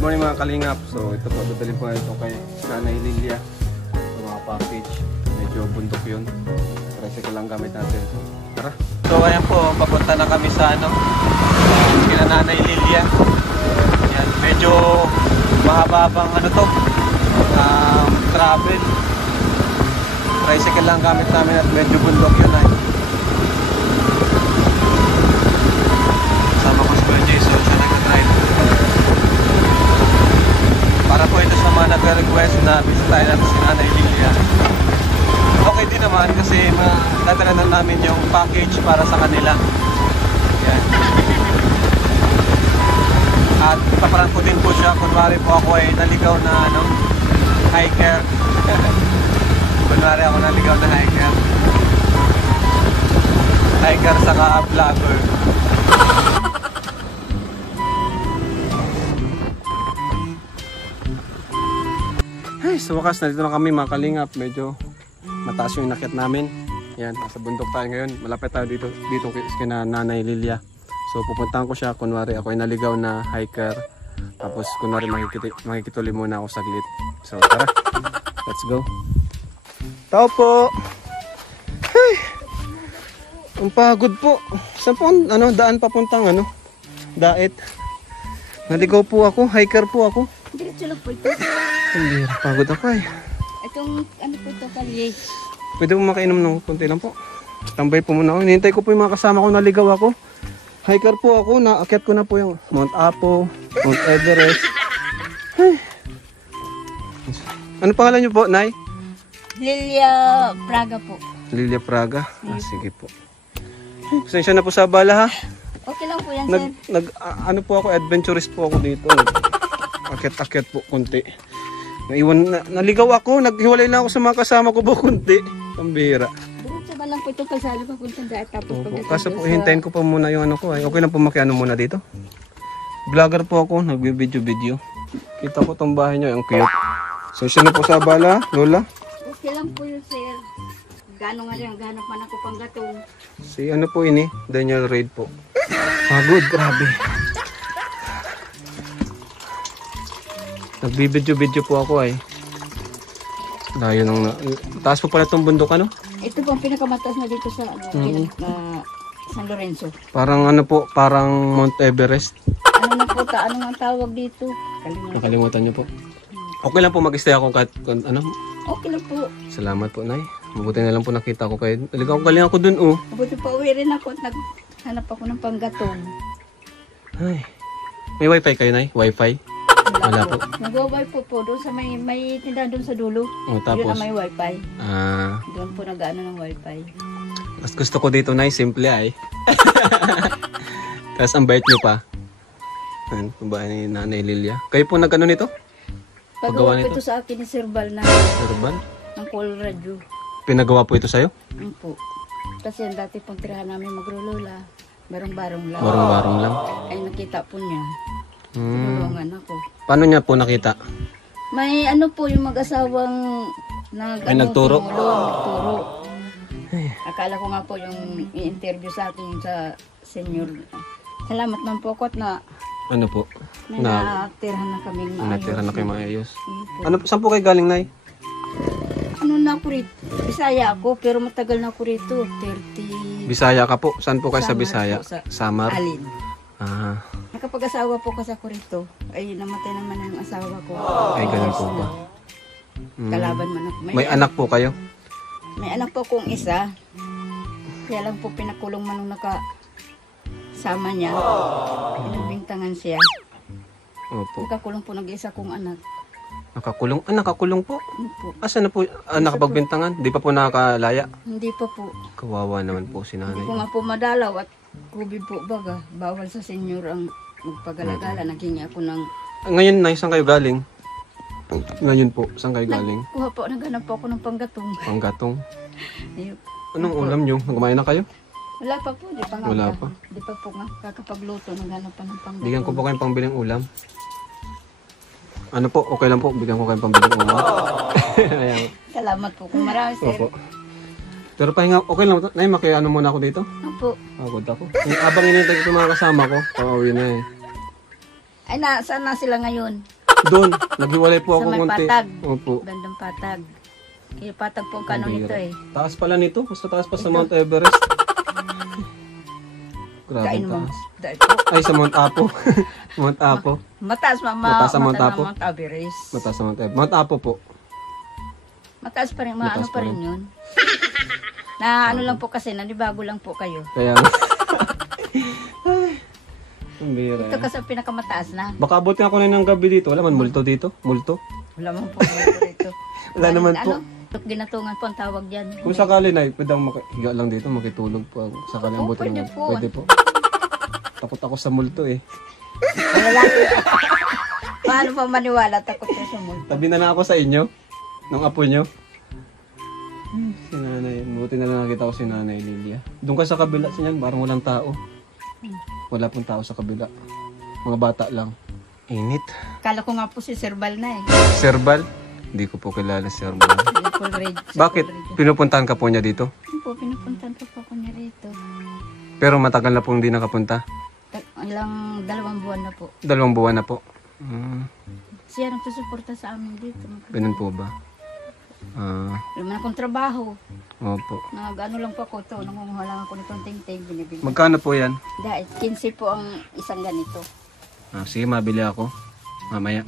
Good morning mga kalingap. So ito po, dadalhin po ito kay Nanay Lilia. Ito mga package. Medyo bundok yun. Tricycle lang gamit natin. Tara. So ayan po, papunta na kami sa kina Nanay Lilia. Yan, medyo mahaba-habang travel. Tricycle lang gamit namin at medyo bundok yun ay. Sama ko si Kuya Jason, siya nag-drive. Para po ito sa mga nag-request na bisitahin natin si Nanay Lilia. Okay din naman kasi dadala na namin yung package para sa kanila. Yan. At paparan ko din po siya, kunwari po ako ay naligaw na hiker. Kunwari ako naligaw na hiker. Hiker saka vlogger. Ay, sa wakas, nandito na kami mga kalingap. Medyo mataas yung inakit namin. Yan, nasa bundok tayo ngayon. Malapit tayo dito kina Nanay Lilia. So pupuntahan ko siya, kunwari ako ay naligaw na hiker. Tapos kunwari makikituloy muna ako saglit. So tara, let's go. Tao po! Ay! Ang pagod po. Saan po daan papuntang daet. Naligaw po ako, hiker po ako. Diretso lang po ito. Hindi, pagod ako eh. Itong po ito, kalye. Pwede po makainom ng konti lang po. Tambay po muna ako. Hinihintay ko po yung mga kasama ko, naligaw ako. Hiker po ako, naakyat ko na po yung Mount Apo, Mount Everest. Ay. Ano pangalan niyo po, Nay? Lilia Praga po. Lilia Praga? Ah, sige po. Pasensya na po sa abala ha. Okay lang po yan, sir. Ano po ako, adventurist po ako dito. Akyat-akyat po konti. Naligaw ako, naghiwalay na ako sa mga kasama ko po konti. Pambira. Diretso ba lang po itong kalsada papuntang daet. Tapos Kasi po, hintayin ko pa muna yung ko. Okay lang po makiano muna dito. Vlogger po ako, nagbi-video. Kita ko tong bahay nyo, ang cute. So, siya na po sa abala, Lola. Okay lang po yun, sir. Gano'n nga rin, ganap man ako pang gatong. Si po ini, Daniel Reid po. Pagod, grabe. Nagbibidyo-video po ako ay. Layo nang taas po pala itong bundok Ito po ang pinakamataas na dito sa San Lorenzo. Parang parang Mount Everest. Ano ang tawag dito? Nakalimutan niyo po. Okay lang po mag-stay ako kahit Okay lang po. Salamat po, Nay. Mabuti na lang po nakita ko kayo. Talaga ako galing ako dun Mabuti pa uwi rin ako at naghanap ako ng panggatong. Ay. May wifi kayo, Nay? Wifi? Wala po. Nag-wifi po doon sa may tindahan doon sa dulo. Tapos? Doon na may wifi. Doon po nag-ano ng wifi. Mas gusto ko dito, Nay, simple ay. Tapos ang bait nyo pa. Ayan, bahay ni Nanay Lilia. Kayo po nag-ano nito? Pagawa po ito sa akin ni Sir Bal na Sirban? ng call radio. Pinagawa po ito sa'yo? Po. Kasi yung dati pong tirahan namin maglulula. Barong-barong lang. Barong-barong lang. Ay nakita po niya. Tinulungan ako. Paano niya po nakita? May po yung mag-asawang nagturo? Nagturo. Akala ko nga po yung i-interview sa atin sa senior. Salamat man po ako at po? natirahan na kami maayos. Natirahan na kayo maayos. Saan po kayo galing, Nay? Na ako rito? Bisaya ako, pero matagal na ako rito. 30... Bisaya ka po? Saan po kayo sa Samar Bisaya? po, sa Samar? Alin. Nakapag-asawa po kasi ako rito. Ay, namatay naman ang asawa ko. Ay, ganun po ba? Kalaban man ako. May anak po kayo? May anak po kong isa. Kaya lang po pinakulong man nung nakasama niya. Pinagbintangan siya. Opo. Nakakulong po nag-isa kong anak. Nakakulong? Nakakulong po? Opo. Asan na po? Nakapagbintangan? Di pa po nakakalaya? Hindi pa po. Kawawa naman po si Nanay. Hindi ko nga po madalaw at COVID po baga. Bawal sa senior ang magpagalagala. Naghingi ako ng... Ngayon, Nay, saan kayo galing? Ngayon po, saan kayo galing? Naghanap po ako ng panggatong. Panggatong? Ayun. Anong ulam nyo? Nagkumain na kayo? Wala pa po, di pa nga. Wala pa? Di pa po nga, kakapagluto, naghanap pa ng panggatong. Bigyan ko po kayong pangbiling ulam. Okay lang po, bigyan ko kayong pangbiling ulam. Ayan. Salamat po kung marami, sir. Opo. Pero pahinga, okay lang. Nay, muna ako dito? Opo. Pagod ako. Abang inintay ko yung mga kasama ko, pauwi na Ay, saan na sila ngayon? Doon, naghiwalay po Sa ako may konti. patag. Opo. Bandang patag. Yung patag po ang kano nito eh. Taas pala nito, basta taas pa sa Mount Everest. Grabe Kain mo. taas. Dahil po. Ay, sa Mount Apo. Mount Apo. Mataas, Mataas ang Mount Apo? Mount Everest. Mataas sa Mount Everest. Mount Apo po. Mataas pa rin, Mataas ano pa pa rin yun. Na ano lang po kasi, nanibago lang po kayo. Kaya ang bira. Ito kasi ang pinakamataas na. Baka abutin ako na ng gabi dito. Wala man, multo dito. Multo. Wala man po dito. Wala naman po. Ginatungan po ang tawag dyan. Kung sakali na, pwede akong higa lang dito, makitulog po. Sakali ang Oo, butin pwede ng po. pwede po. Takot ako sa multo eh. Wala. Paano pa maniwala? Takot ko sa multo. Tabi na lang ako sa inyo. Nung apo nyo. Si nanay. Buti na lang nakita ko si nanay Lilia. Doon ka sa kabila siya parang walang tao. Wala pong tao sa kabila. Mga bata lang. Init. Kala ko nga po si Serbal na eh. Serbal? Hindi ko po kilala si Serbal. Full grade. Bakit? Pinupuntahan ka po niya dito? Ano po, pinupuntan ko po ako niya rito. Pero matagal na po hindi nakapunta? Ilang 2 buwan na po. 2 buwan na po. Siya nagsusuporta sa amin dito. Ganun po ba? Naman akong trabaho. Opo. Nag-ano lang po ako ito. Nangunguha lang ako nitong ting-ting. Binibili. Magkano po yan? Dahil 15 po ang isang ganito. Sige, mabili ako. Mamaya.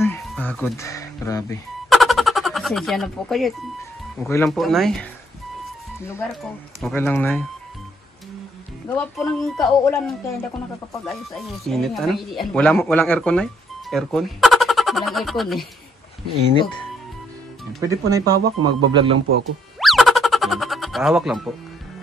Ay, pagod. Grabe. Pasensya na po kayo. Okay lang po, Nay. Lugar ko. Okay lang, Nay. Gawa po ng kauulan kaya hindi ako nakakapag-ayos ayos. Init, ano? Walang aircon, Nay? Aircon? Walang aircon eh. Init. Pwede po na ipahawak. Magbablog lang po ako. Pahawak lang po.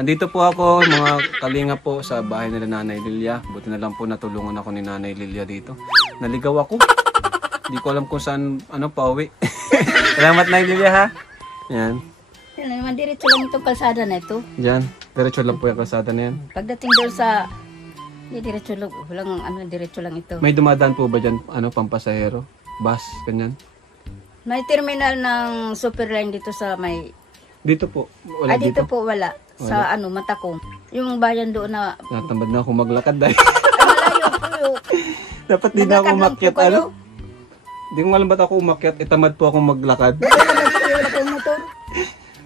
Andito po ako, mga kalinga po sa bahay nila Nanay Lilia. Buti na lang po natulungan ako ni Nanay Lilia dito. Naligaw ako. Hindi ko alam kung saan pauwi. Salamat, Nanay Lilia, ha? Yan. Yan naman, diretso lang itong kalsada na ito. Yan. Diretso lang po yung kalsada na yan. Pagdating doon sa... diretso lang. Walang diretso lang ito. May dumadaan po ba dyan, pampasahero? Bus, ganyan? May terminal ng Superline dito sa may... Dito po. Wala dito dito. po wala. Sa Matakong. Yung bayan doon na... Natambad na ako maglakad dahil. Malayo po yun. Dapat di na ako Naglakad lang umakyat, po kayo. Hindi ko alam ba't ako umakyat, itamad po ako maglakad. Wala po yung motor.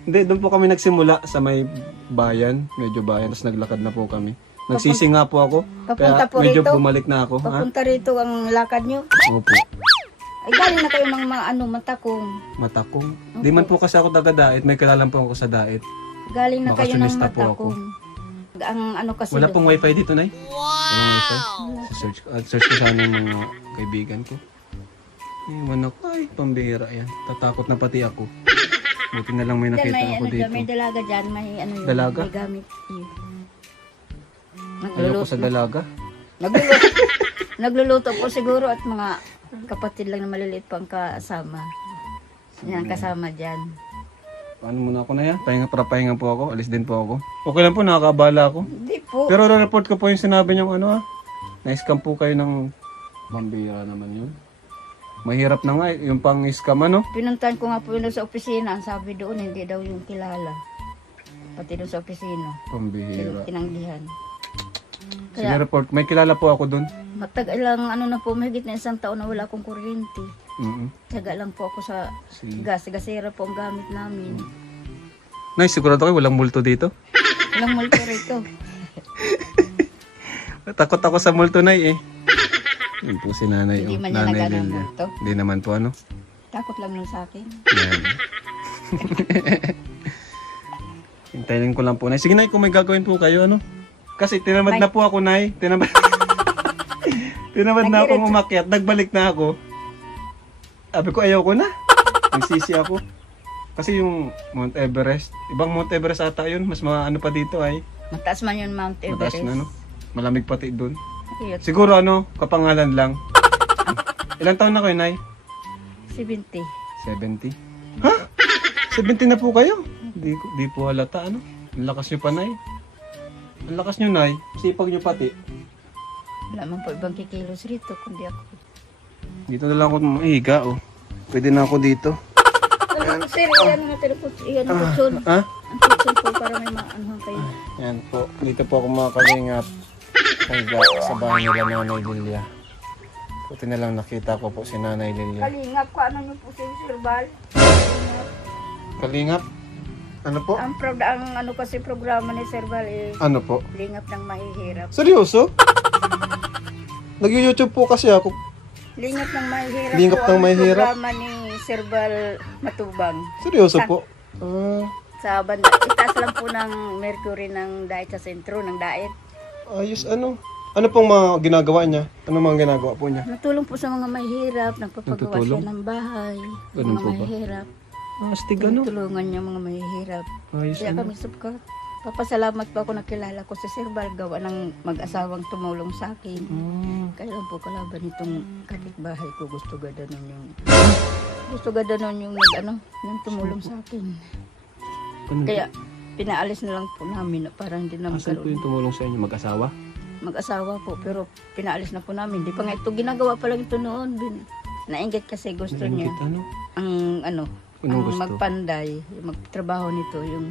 Hindi, doon po kami nagsimula sa may bayan, medyo bayan, tapos naglakad na po kami. Nagsisi nga po ako, Papunta kaya po medyo rito? bumalik na ako. Ha? Papunta rito ang lakad nyo. Opo, Ay, galing na kayo ng mga Matakong. Matakong. Di man po kasi ako taga-dait, may kilalang po ako sa dait. Galing na kayo ng Bakasyonista po ako. Matakong. Ang kasi... Wala pong wifi dito, Nay? Wow! Search ko sana yung mga kaibigan ko. Iwan ako, ay, pambihira yan. Tatakot na pati ako. Buti na lang may Dyan, nakita ako dito. may dalaga dyan, may yun, Dalaga? may gamit. Yun. Ayoko sa dalaga. Nagluluto, nagluluto po siguro at mga kapatid lang na maliliit pa ang kasama. Yan ang kasama dyan. Paano muna ako na yan? Pahinga po ako. Alis din po ako. Okay lang po, nakakabala ako. Hindi po. Pero report ko po yung sinabi niyong na-scam po kayo ng bambira naman yun. Mahirap na nga yung pang-scam Pinuntahan ko nga po yun sa opisina. Ang sabi doon, hindi daw yung kilala. Pati doon sa opisina. Pambihira. Tinanggihan. Sige, report. May kilala po ako dun. Ilang na po, mahigit na 1 taon na wala akong kuryente. Tiyaga lang po ako sa gas. Gasera po ang gamit namin. Nay, sigurado kayo walang multo dito? Walang multo rito. Takot ako sa multo, Nay Yun po si Nanay. Hindi man niya Nanay nagana Lilia. multo. Hindi naman po Takot lang nun sa akin. Yan. Hintayin ko lang po, Nay. Sige, Nay, kung may gagawin po kayo, Kasi tinamad na po ako, Nay. Tinamad na akong umakyat. Nagbalik na ako. Sabi ko, ayaw ko na. Nagsisi ako. Kasi yung Mount Everest, ibang Mount Everest ata yun. Mas pa dito ay. Mataas man yun Mount Everest. Mataas na, Malamig pati dun. Ayun. Siguro, kapangalan lang. Ilang taon na kayo, Nay? 70. 70? Ha? 70 na po kayo? Di po halata, Ang lakas nyo pa, Nay. Ang lakas nyo, Nay. Sipag nyo pati. Wala man po ibang kikilos rito, kundi ako. Dito na lang ako mahiga, Pwede na ako dito. Sir, yan ang telefon. Yan ang tutsun. Ha? Ang tutsun po para may maanuhan kayo. Yan po. Dito po ako mga kalingap. Higa sa bahay nila Nanay Lilia. Buti na lang nakita ko po si Nanay Lilia. Kalingap ko, ano niyo po si Sir Bal? Kalingap? Ano po? Ang proud, ang ano kasi programa ni Sir Bal eh, Ano po? Lingap ng Mahihirap. Seryoso? Nag-YouTube po kasi ako. Lingap ng Mahihirap Lingap po ng ang Mahihirap? programa ni Sir Bal Matubang. Seryoso po? Sa banda, itaas lang po ng mercury ng diet sa sentro, ng diet. Ayos ano? Ano pong mga ginagawa niya? Ano mga ginagawa po niya? Natulong po sa mga mahihirap, nagpapagawa Natutulong? siya ng bahay, Ganun mga po ba? mahihirap. Astig Tinutulungan niya mga mahihirap. Ayos Kaya ano? kami subkat. Papasalamat po ako nakilala ko si Sir Bal, gawa ng mag-asawang tumulong sa akin. Kailan po kalaban itong kapitbahay ko, gusto gadanon yung yung tumulong sa akin. Ano Kaya pinaalis na lang po namin para hindi na Asan po magkaroon. yung tumulong sa inyo? Mag-asawa? Mag-asawa po, pero pinaalis na po namin. Di pa nga ito, ginagawa pa lang ito noon. Nainggit kasi gusto niya. Nainggit ano? Ang Anong gusto? magpanday, yung magtrabaho nito, yung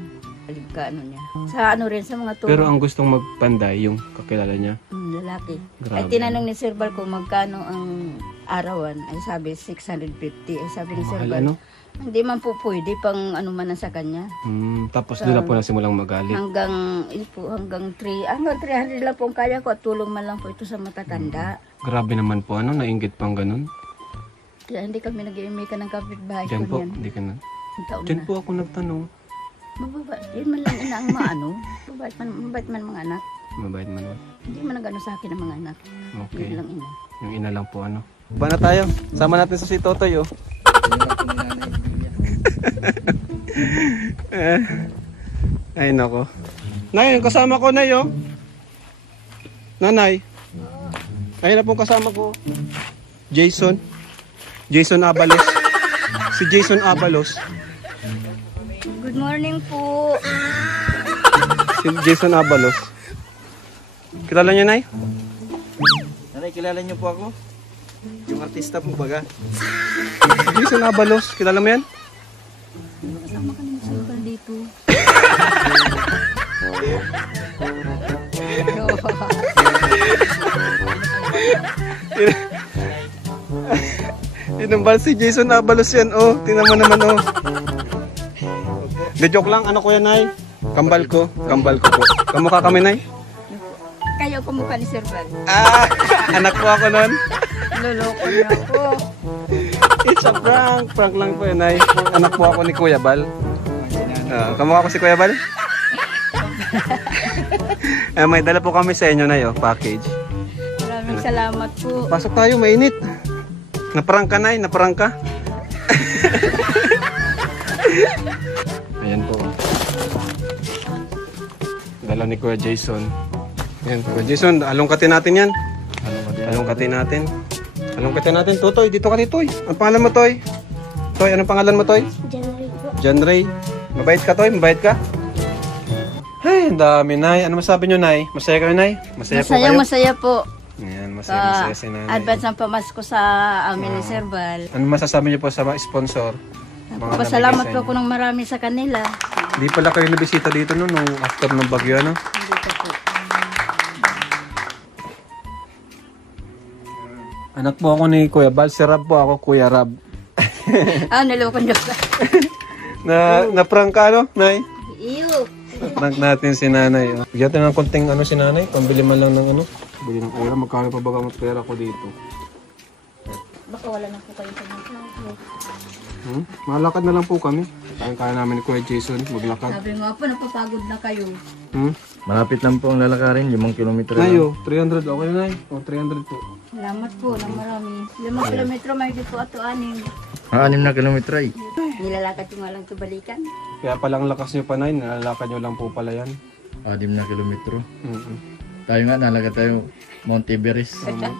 aligkaano niya. Sa rin, sa mga tulong. Pero ang gustong magpanday, yung kakilala niya. Lalaki. Grabe. Ay tinanong ni Sir Bal kung magkano ang arawan. Ay sabi 650. Ay sabi ni Sir Mahal Bal, ano? hindi man po pwede pang ano man na sa kanya. Tapos doon na po nasimulang magalit. Hanggang 300 lang po ang kaya ko at tulong man lang po ito sa matatanda. Grabe naman po, ano? Nainggit pang ganun. Kaya hindi kami nag-iimikan ng kapitbahay Diyan ko po, niyan. hindi ka na. Ang taon Diyan na. po ako nagtanong. Mababa. Yun man lang ina ang maano. Mabait man mga anak. Mabait man. Hindi man nag-ano sa akin ang mga anak. Okay. Yun lang ina. Yung ina lang po, ano. Ba na tayo? Sama natin sa si Totoy, oh. Ay, nako. Nay, yung kasama ko, Nay, oh. Nanay. Ayun na pong kasama ko. Jason. Jason Abalos. Si Jason Abalos. Good morning po. Si Jason Abalos. Kilala niyo, Nay? Nanay, kilala niyo po ako? Yung artista po baga. Si Jason Abalos. Kilala mo yan? Kasama ka naman sa lugar dito. Inumbal si Jason Abalos yan, oh. Tingnan mo naman, oh. De joke lang, ano ko yan, Nay? Kambal ko po. Kamukha kami, Nay? Kayo kumukha ni Sir Bal. Ah, anak ko ako nun. Loloko niya ako. It's a prank. Prank lang po yun, Nay. Anak po ako ni Kuya Bal. Kamukha ko si Kuya Bal? May dala po kami sa inyo, Nay, oh, package. Maraming salamat po. Pasok tayo, mainit. Naparang ka, Nay, naparang ka. Ayan po. Dala ni Kuya Jason. Ayan, Kuya Jason, alungkatin natin yan. Alungkatin natin. Alungkatin natin. Toy, dito ka, Toy. Ang pangalan mo, Toy? Toy, anong pangalan mo, Toy? January po. John Ray. Mabait ka, Toy? Mabait ka? Ay, ang dami, Nay. Ano masabi nyo, Nay? Masaya kayo, Nay? Masaya po kayo? Masaya po. Ayan, Sa masaya si Nanay. advance ng pamasko sa amin ni Sir Bal. Ano masasabi niyo po sa mga sponsor? Mga Pasalamat nabigay po sa ako ng marami sa kanila. inyo? Di pala kayo nabisita dito no, nung after ng bagyo, ano? Dito po. Anak po ako ni Kuya Bal. Si Rab po ako, Kuya Rab. Niloko niyo ka. Na-prank ka, no, Nay? Iyo. Prank natin si Nanay. Oh. Bigyan natin ng konting ano si Nanay. Pambili man lang ng ano. Bili ng ulam. Magkano pa baga ang pera ko dito? Baka wala na po kayo sa mga. Malakad na lang po kami. Kaya namin ni Kuya Jason maglakad. Sabi nga po, napapagod na kayo. Malapit lang po ang lalakarin, 5 kilometro Nay, lang. oh, 300. Okay, Nay. O, 300 po. Salamat po ng marami. 5 kilometro may dito ato aning. 6 na kilometro ay. Nilalakad ko nga lang to balikan. Kaya palang lakas nyo pa, Nay. Nalalakad nyo lang po pala yan. 6 na kilometro. Mm-mm. Tayo nga, nalaga tayo Mount Everest.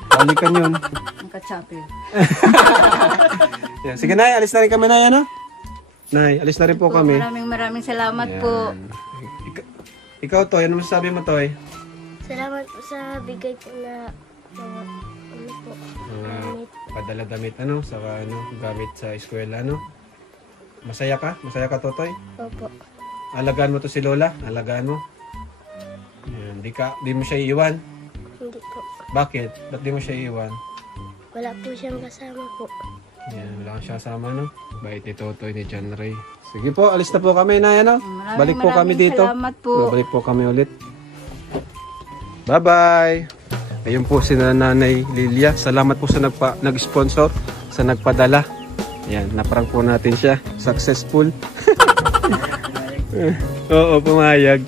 Balikan yun. Ang katsapil. Yan. Sige, Nay. Alis na rin kami, Nay, ano? Nay, alis na rin po kami. Maraming salamat po. Ikaw, Toy. Ano masasabi mo, Toy? Salamat po sa bigay po na mga ano po, gamit. Padala damit, ano? Sa ano, gamit sa eskwela, ano? Masaya ka? Masaya ka, Totoy? Opo. Alagaan mo to si Lola? Alagaan mo? Yan. Di mo siya iiwan? Hindi po. Bakit? Ba't di mo siya iiwan? Wala po siyang kasama po. Yan, wala siya sama, no? Bait ni Totoy, ni John Ray. Sige po, alis na po kami, Nay, ano? Balik po kami dito. Salamat po. Balik po kami ulit. Bye-bye! Ayun po si Nanay Lilia. Salamat po sa nag-sponsor, sa nagpadala. Ayan, naparang po natin siya. Successful. Oo, pumayag.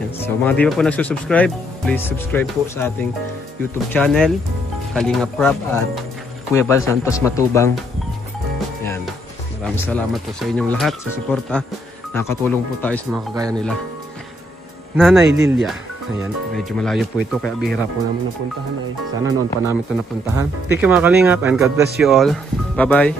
Yan. So mga di pa po nagsusubscribe, please subscribe po sa ating YouTube channel, Kalingap Rap at Kuya Bal Santos Matubang. Yan. Maraming salamat po sa inyong lahat sa suporta. Nakakatulong po tayo sa mga kagaya nila. Nanay Lilia. Ayan, medyo malayo po ito kaya bihira po namin napuntahan ay. Sana noon pa namin ito napuntahan. Thank you mga Kalingap and God bless you all. Bye-bye.